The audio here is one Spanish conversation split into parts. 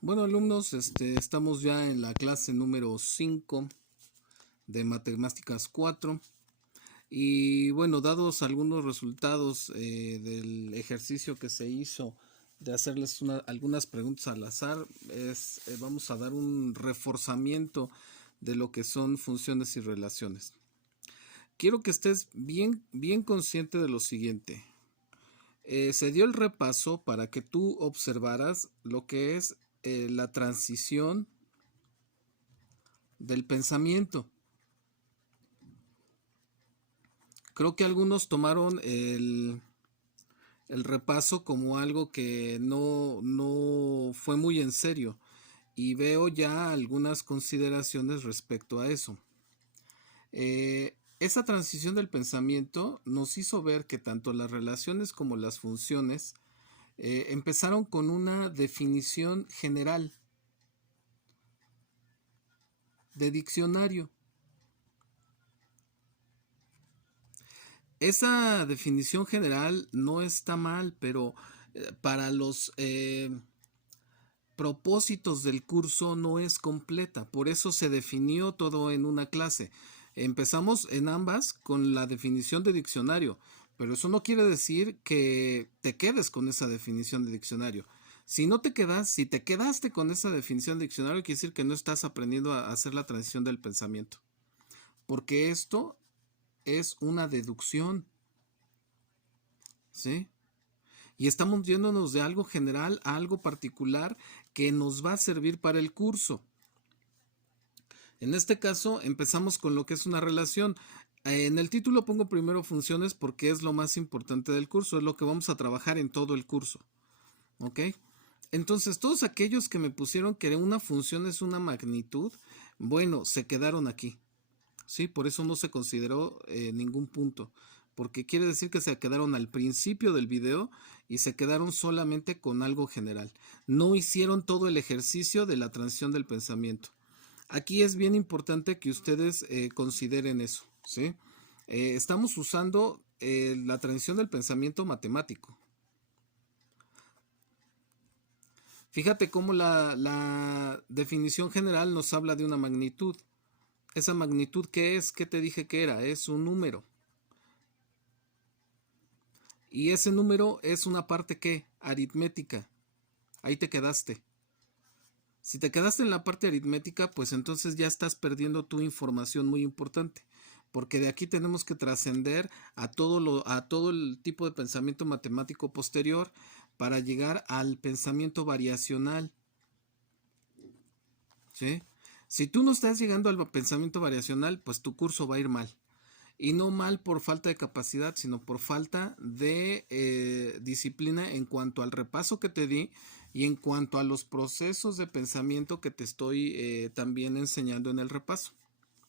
Bueno, alumnos, estamos ya en la clase número 5 de Matemáticas 4 y bueno, dados algunos resultados del ejercicio que se hizo de hacerles algunas preguntas al azar, vamos a dar un reforzamiento de lo que son funciones y relaciones. Quiero que estés bien consciente de lo siguiente. Se dio el repaso para que tú observaras lo que es la transición del pensamiento. Creo que algunos tomaron el repaso como algo que no fue muy en serio y veo ya algunas consideraciones respecto a eso. Esa transición del pensamiento nos hizo ver que tanto las relaciones como las funciones empezaron con una definición general de diccionario. Esa definición general no está mal, pero para los propósitos del curso no es completa. Por eso se definió todo en una clase. Empezamos en ambas con la definición de diccionario, pero eso no quiere decir que te quedes con esa definición de diccionario. Si te quedaste con esa definición de diccionario, quiere decir que no estás aprendiendo a hacer la transición del pensamiento. Porque esto es una deducción, ¿sí? Y estamos yéndonos de algo general a algo particular que nos va a servir para el curso. En este caso empezamos con lo que es una relación. En el título pongo primero funciones porque es lo más importante del curso, es lo que vamos a trabajar en todo el curso. ¿Ok? Entonces todos aquellos que me pusieron que una función es una magnitud, bueno, se quedaron aquí. ¿Sí? Por eso no se consideró ningún punto, porque quiere decir que se quedaron al principio del video y se quedaron solamente con algo general. No hicieron todo el ejercicio de la transición del pensamiento. Aquí es bien importante que ustedes consideren eso, ¿sí? Estamos usando la transición del pensamiento matemático. Fíjate cómo la definición general nos habla de una magnitud. ¿Esa magnitud qué es? ¿Qué te dije que era? Es un número. Y ese número es una parte que aritmética. Ahí te quedaste. Si te quedaste en la parte aritmética, pues entonces ya estás perdiendo tu información muy importante. Porque de aquí tenemos que trascender a todo el tipo de pensamiento matemático posterior para llegar al pensamiento variacional. ¿Sí? Si tú no estás llegando al pensamiento variacional, pues tu curso va a ir mal. Y no mal por falta de capacidad, sino por falta de disciplina en cuanto al repaso que te di y en cuanto a los procesos de pensamiento que te estoy también enseñando en el repaso.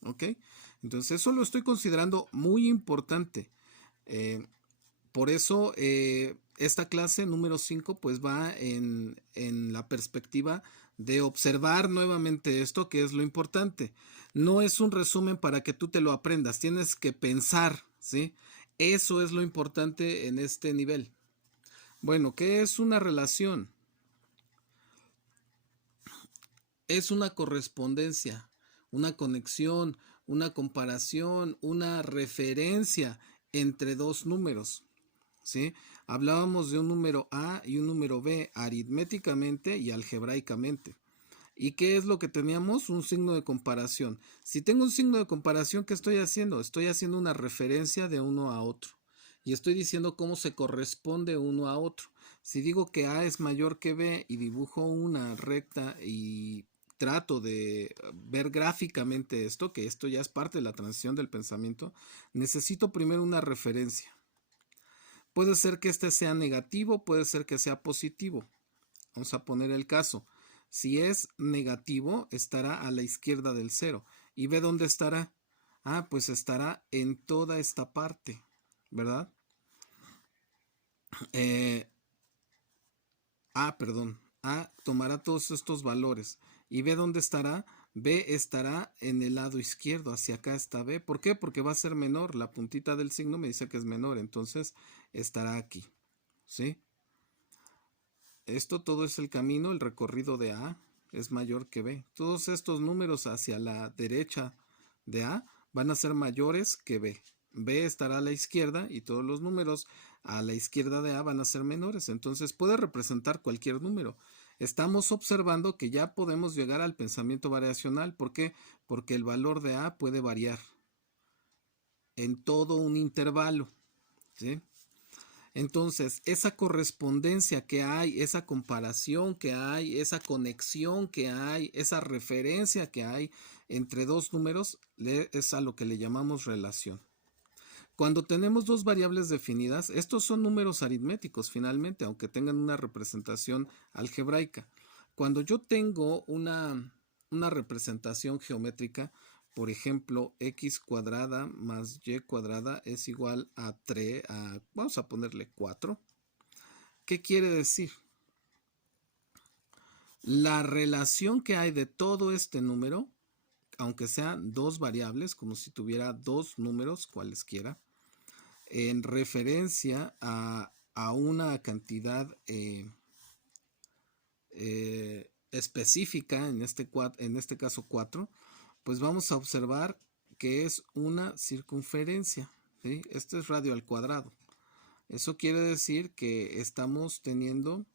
¿Ok? Entonces eso lo estoy considerando muy importante. Eh, por eso esta clase número 5 pues va en la perspectiva de observar nuevamente esto, que es lo importante. No es un resumen para que tú te lo aprendas, tienes que pensar, ¿sí? Eso es lo importante en este nivel. Bueno, ¿qué es una relación? Es una correspondencia, una conexión, una comparación, una referencia entre dos números. ¿Sí? Hablábamos de un número A y un número B aritméticamente y algebraicamente. ¿Y qué es lo que teníamos? Un signo de comparación. Si tengo un signo de comparación, ¿qué estoy haciendo? Estoy haciendo una referencia de uno a otro. Y estoy diciendo cómo se corresponde uno a otro. Si digo que A es mayor que B y dibujo una recta y trato de ver gráficamente esto, que esto ya es parte de la transición del pensamiento, necesito primero una referencia. Puede ser que este sea negativo, puede ser que sea positivo. Vamos a poner el caso. Si es negativo, estará a la izquierda del cero. ¿Y ve dónde estará? Ah, pues estará en toda esta parte, ¿verdad? Eh, perdón. A tomará todos estos valores. ¿Y ve dónde estará? B estará en el lado izquierdo, hacia acá está B. ¿Por qué? Porque va a ser menor. La puntita del signo me dice que es menor, entonces estará aquí, ¿sí? Esto todo es el camino, el recorrido de A es mayor que B. Todos estos números hacia la derecha de A van a ser mayores que B. B estará a la izquierda y todos los números a la izquierda de A van a ser menores. Entonces puede representar cualquier número. Estamos observando que ya podemos llegar al pensamiento variacional. ¿Por qué? Porque el valor de A puede variar en todo un intervalo, ¿sí? Entonces, esa correspondencia que hay, esa comparación que hay, esa conexión que hay, esa referencia que hay entre dos números es a lo que le llamamos relación. Cuando tenemos dos variables definidas, estos son números aritméticos finalmente, aunque tengan una representación algebraica. Cuando yo tengo una representación geométrica, por ejemplo, x cuadrada más y cuadrada es igual a 3, vamos a ponerle 4. ¿Qué quiere decir? La relación que hay de todo este número, aunque sean dos variables, como si tuviera dos números cualesquiera, en referencia a una cantidad específica, en este caso 4, pues vamos a observar que es una circunferencia, ¿sí? Este es radio al cuadrado. Eso quiere decir que estamos teniendo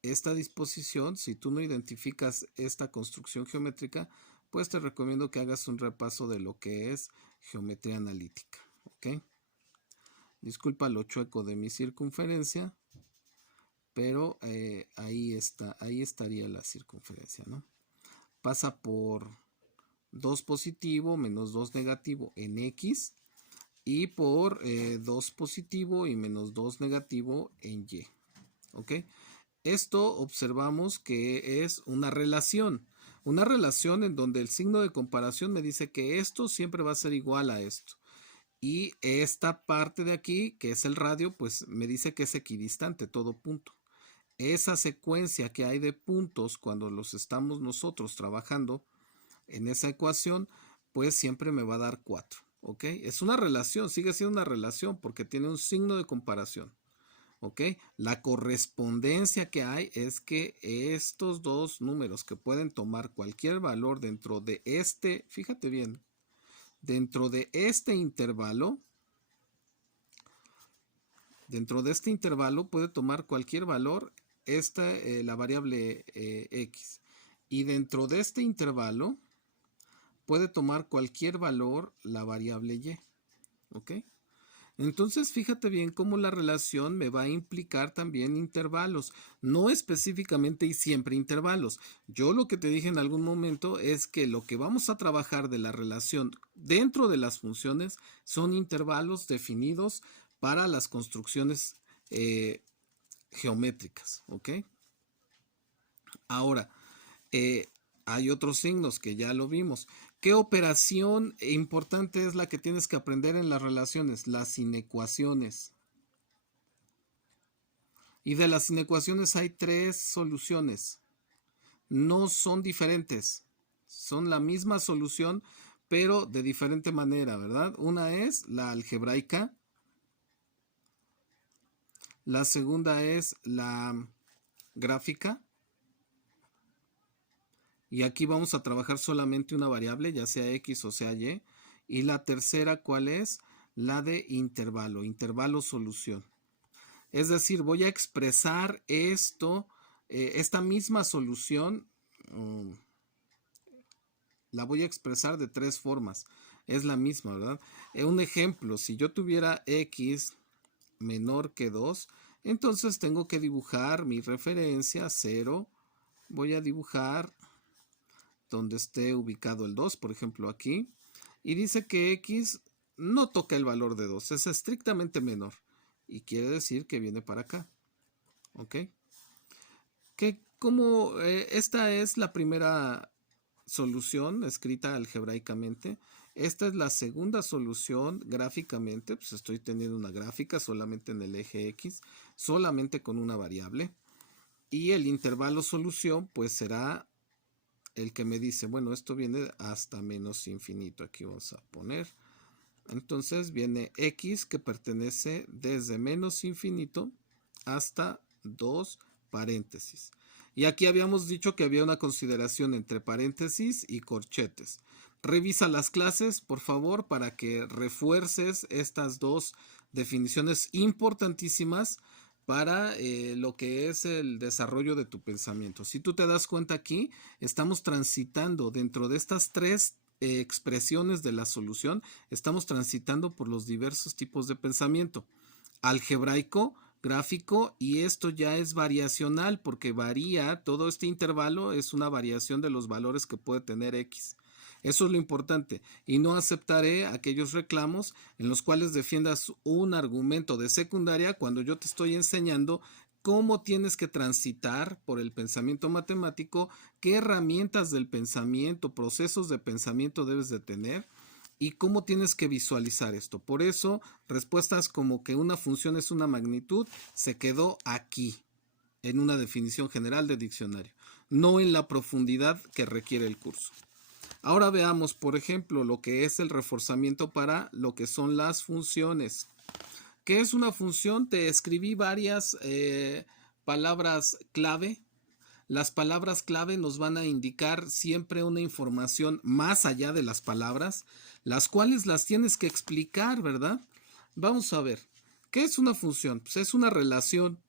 esta disposición. Si tú no identificas esta construcción geométrica, pues te recomiendo que hagas un repaso de lo que es geometría analítica, ¿ok? Disculpa lo chueco de mi circunferencia, pero ahí estaría la circunferencia, ¿no? Pasa por 2 positivo menos 2 negativo en X y por 2 positivo y menos 2 negativo en Y, ¿ok? Esto observamos que es una relación en donde el signo de comparación me dice que esto siempre va a ser igual a esto. Y esta parte de aquí, que es el radio, pues me dice que es equidistante todo punto. Esa secuencia que hay de puntos cuando los estamos nosotros trabajando en esa ecuación, pues siempre me va a dar 4. ¿Ok? Es una relación, sigue siendo una relación porque tiene un signo de comparación. ¿Ok? La correspondencia que hay es que estos dos números que pueden tomar cualquier valor dentro de este, fíjate bien, dentro de este intervalo puede tomar cualquier valor la variable x. Y dentro de este intervalo puede tomar cualquier valor la variable y. ¿Ok? Entonces fíjate bien cómo la relación me va a implicar también intervalos, no específicamente y siempre intervalos. Yo lo que te dije en algún momento es que lo que vamos a trabajar de la relación dentro de las funciones son intervalos definidos para las construcciones geométricas, ¿ok? Ahora, hay otros signos que ya lo vimos. ¿Qué operación importante es la que tienes que aprender en las relaciones? Las inecuaciones. Y de las inecuaciones hay 3 soluciones. No son diferentes. Son la misma solución, pero de diferente manera, ¿verdad? Una es la algebraica. La segunda es la gráfica. Y aquí vamos a trabajar solamente una variable, ya sea X o sea Y. Y la tercera, ¿cuál es? La de intervalo, intervalo solución. Es decir, voy a expresar esta misma solución, la voy a expresar de 3 formas. Es la misma, ¿verdad? Un ejemplo, si yo tuviera X menor que 2, entonces tengo que dibujar mi referencia 0. Voy a dibujar donde esté ubicado el 2, por ejemplo aquí, y dice que X no toca el valor de 2, es estrictamente menor, y quiere decir que viene para acá, ¿ok? Esta es la primera solución escrita algebraicamente. Esta es la segunda solución gráficamente, pues estoy teniendo una gráfica solamente en el eje X, solamente con una variable, y el intervalo solución pues será el que me dice, bueno, esto viene hasta menos infinito. Aquí vamos a poner. Entonces viene X que pertenece desde menos infinito hasta 2 paréntesis. Y aquí habíamos dicho que había una consideración entre paréntesis y corchetes. Revisa las clases, por favor, para que refuerces estas dos definiciones importantísimas para lo que es el desarrollo de tu pensamiento. Si tú te das cuenta aquí, estamos transitando dentro de estas tres expresiones de la solución, estamos transitando por los diversos tipos de pensamiento. Algebraico, gráfico, y esto ya es variacional porque varía, todo este intervalo es una variación de los valores que puede tener X. Eso es lo importante, y no aceptaré aquellos reclamos en los cuales defiendas un argumento de secundaria cuando yo te estoy enseñando cómo tienes que transitar por el pensamiento matemático, qué herramientas del pensamiento, procesos de pensamiento debes de tener y cómo tienes que visualizar esto. Por eso, respuestas como que una función es una magnitud se quedó aquí, en una definición general de diccionario, no en la profundidad que requiere el curso. Ahora veamos, por ejemplo, lo que es el reforzamiento para lo que son las funciones. ¿Qué es una función? Te escribí varias palabras clave. Las palabras clave nos van a indicar siempre una información más allá de las palabras, las cuales las tienes que explicar, ¿verdad? Vamos a ver, ¿qué es una función? Pues es una relación.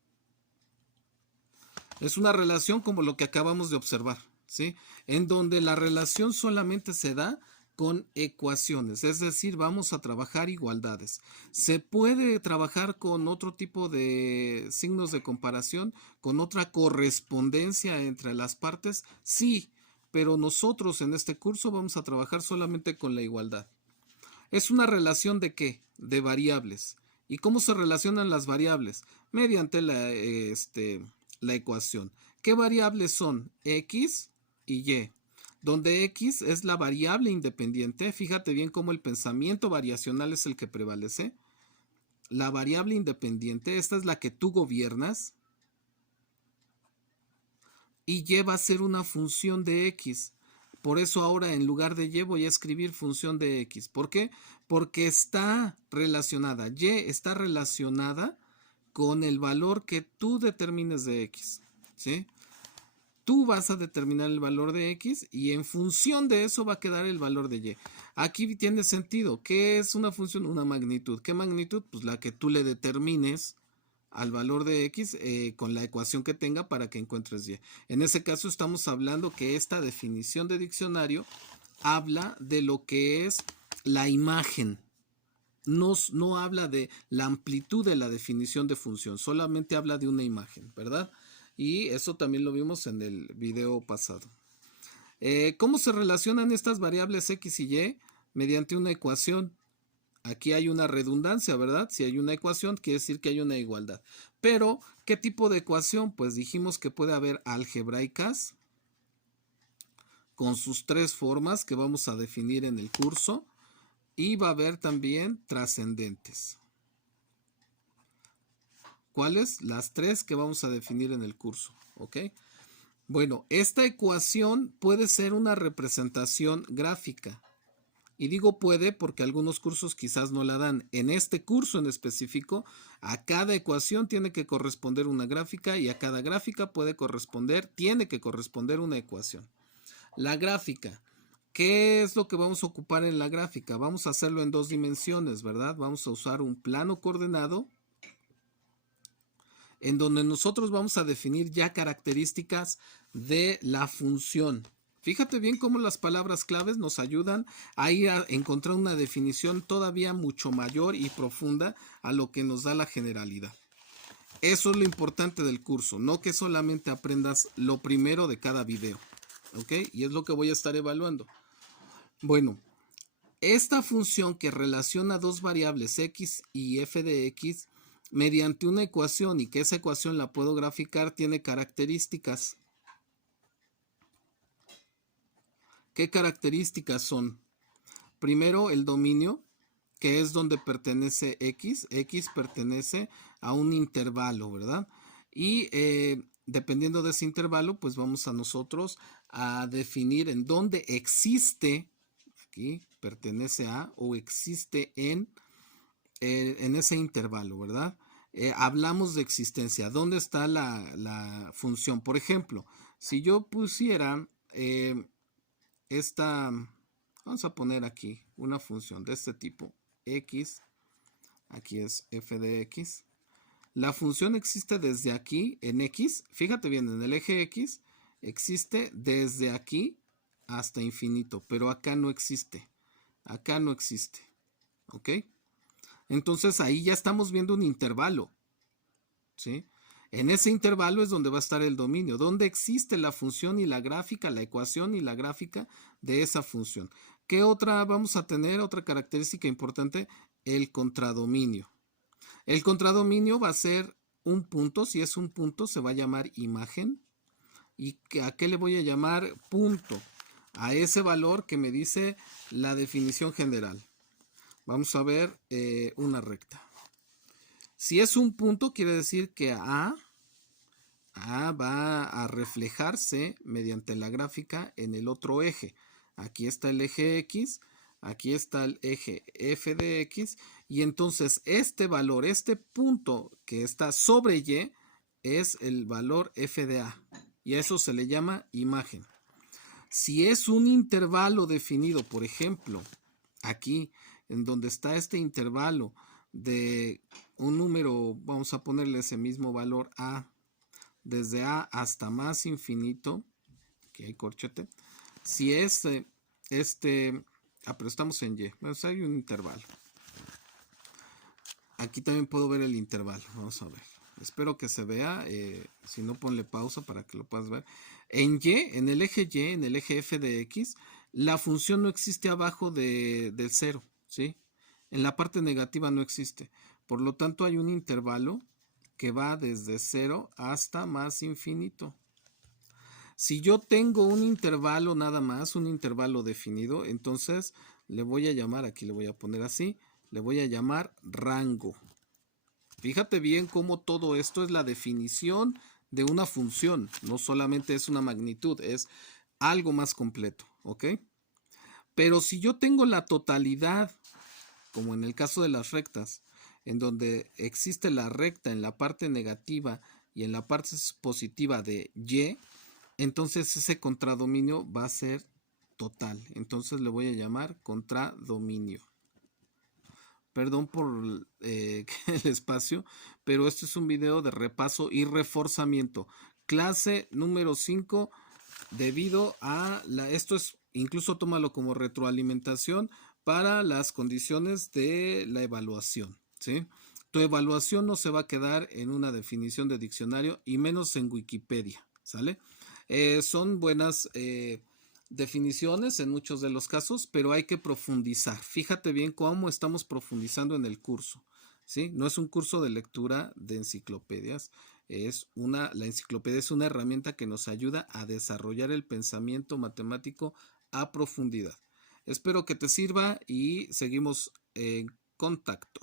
Es una relación como lo que acabamos de observar, ¿sí? En donde la relación solamente se da con ecuaciones, es decir, vamos a trabajar igualdades. ¿Se puede trabajar con otro tipo de signos de comparación, con otra correspondencia entre las partes? Sí, pero nosotros en este curso vamos a trabajar solamente con la igualdad. ¿Es una relación de qué? De variables. ¿Y cómo se relacionan las variables? Mediante la ecuación. ¿Qué variables son? X y Y. Donde X es la variable independiente. Fíjate bien cómo el pensamiento variacional es el que prevalece. La variable independiente, esta es la que tú gobiernas. Y Y va a ser una función de X. Por eso ahora en lugar de Y voy a escribir función de X. ¿Por qué? Porque está relacionada. Y está relacionada con el valor que tú determines de X. ¿Sí? Tú vas a determinar el valor de X y en función de eso va a quedar el valor de Y. Aquí tiene sentido. ¿Qué es una función? Una magnitud. ¿Qué magnitud? Pues la que tú le determines al valor de X con la ecuación que tenga para que encuentres Y. En ese caso estamos hablando que esta definición de diccionario habla de lo que es la imagen. No habla de la amplitud de la definición de función, solamente habla de una imagen, ¿verdad? Y eso también lo vimos en el video pasado. ¿Cómo se relacionan estas variables X y Y? Mediante una ecuación. Aquí hay una redundancia, ¿verdad? Si hay una ecuación, quiere decir que hay una igualdad. Pero, ¿qué tipo de ecuación? Pues dijimos que puede haber algebraicas con sus tres formas que vamos a definir en el curso. Y va a haber también trascendentes. ¿Cuáles? Las tres que vamos a definir en el curso, ¿ok? Bueno, esta ecuación puede ser una representación gráfica. Y digo puede porque algunos cursos quizás no la dan. En este curso en específico, a cada ecuación tiene que corresponder una gráfica y a cada gráfica tiene que corresponder una ecuación. La gráfica. ¿Qué es lo que vamos a ocupar en la gráfica? Vamos a hacerlo en dos dimensiones, ¿verdad? Vamos a usar un plano coordenado en donde nosotros vamos a definir ya características de la función. Fíjate bien cómo las palabras claves nos ayudan a ir a encontrar una definición todavía mucho mayor y profunda a lo que nos da la generalidad. Eso es lo importante del curso, no que solamente aprendas lo primero de cada video, ¿ok? Y es lo que voy a estar evaluando. Bueno, esta función que relaciona dos variables x y f de x mediante una ecuación y que esa ecuación la puedo graficar tiene características. ¿Qué características son? Primero, el dominio, que es donde pertenece X. X pertenece a un intervalo, ¿verdad? Y dependiendo de ese intervalo, pues vamos a nosotros a definir en dónde existe, aquí pertenece a o existe en ese intervalo, ¿verdad? hablamos de existencia. ¿Dónde está la función? Por ejemplo, si yo pusiera esta, vamos a poner aquí una función de este tipo, x, aquí es f de x. La función existe desde aquí en x, fíjate bien, en el eje x existe desde aquí hasta infinito, pero acá no existe. Acá no existe. ¿Ok? Entonces ahí ya estamos viendo un intervalo. ¿Sí? En ese intervalo es donde va a estar el dominio, donde existe la función y la gráfica, la ecuación y la gráfica de esa función. ¿Qué otra vamos a tener? Otra característica importante, el contradominio. El contradominio va a ser un punto, si es un punto se va a llamar imagen. ¿Y a qué le voy a llamar punto? A ese valor que me dice la definición general. Vamos a ver una recta. Si es un punto, quiere decir que A va a reflejarse mediante la gráfica en el otro eje. Aquí está el eje X, aquí está el eje f de X, y entonces este valor, este punto que está sobre Y, es el valor f de A, y a eso se le llama imagen. Si es un intervalo definido, por ejemplo, aquí, en donde está este intervalo de un número, vamos a ponerle ese mismo valor A, desde A hasta más infinito, aquí hay corchete, si es pero estamos en Y, pues hay un intervalo. Aquí también puedo ver el intervalo, vamos a ver. Espero que se vea, si no ponle pausa para que lo puedas ver. En Y, en el eje Y, en el eje f de X, la función no existe abajo del 0, ¿sí? En la parte negativa no existe. Por lo tanto, hay un intervalo que va desde 0 hasta más infinito. Si yo tengo un intervalo nada más, un intervalo definido, entonces le voy a llamar, aquí le voy a poner así, le voy a llamar rango. Fíjate bien cómo todo esto es la definición de una función, no solamente es una magnitud, es algo más completo, ¿ok? Pero si yo tengo la totalidad, como en el caso de las rectas, en donde existe la recta en la parte negativa y en la parte positiva de Y, entonces ese contradominio va a ser total. Entonces le voy a llamar contradominio. Perdón por el espacio, pero esto es un video de repaso y reforzamiento. Clase número 5, debido a esto es, incluso tómalo como retroalimentación para las condiciones de la evaluación, ¿sí? Tu evaluación no se va a quedar en una definición de diccionario y menos en Wikipedia, ¿sale? Son buenas definiciones en muchos de los casos, pero hay que profundizar. Fíjate bien cómo estamos profundizando en el curso, ¿sí? No es un curso de lectura de enciclopedias, la enciclopedia es una herramienta que nos ayuda a desarrollar el pensamiento matemático a profundidad. Espero que te sirva y seguimos en contacto.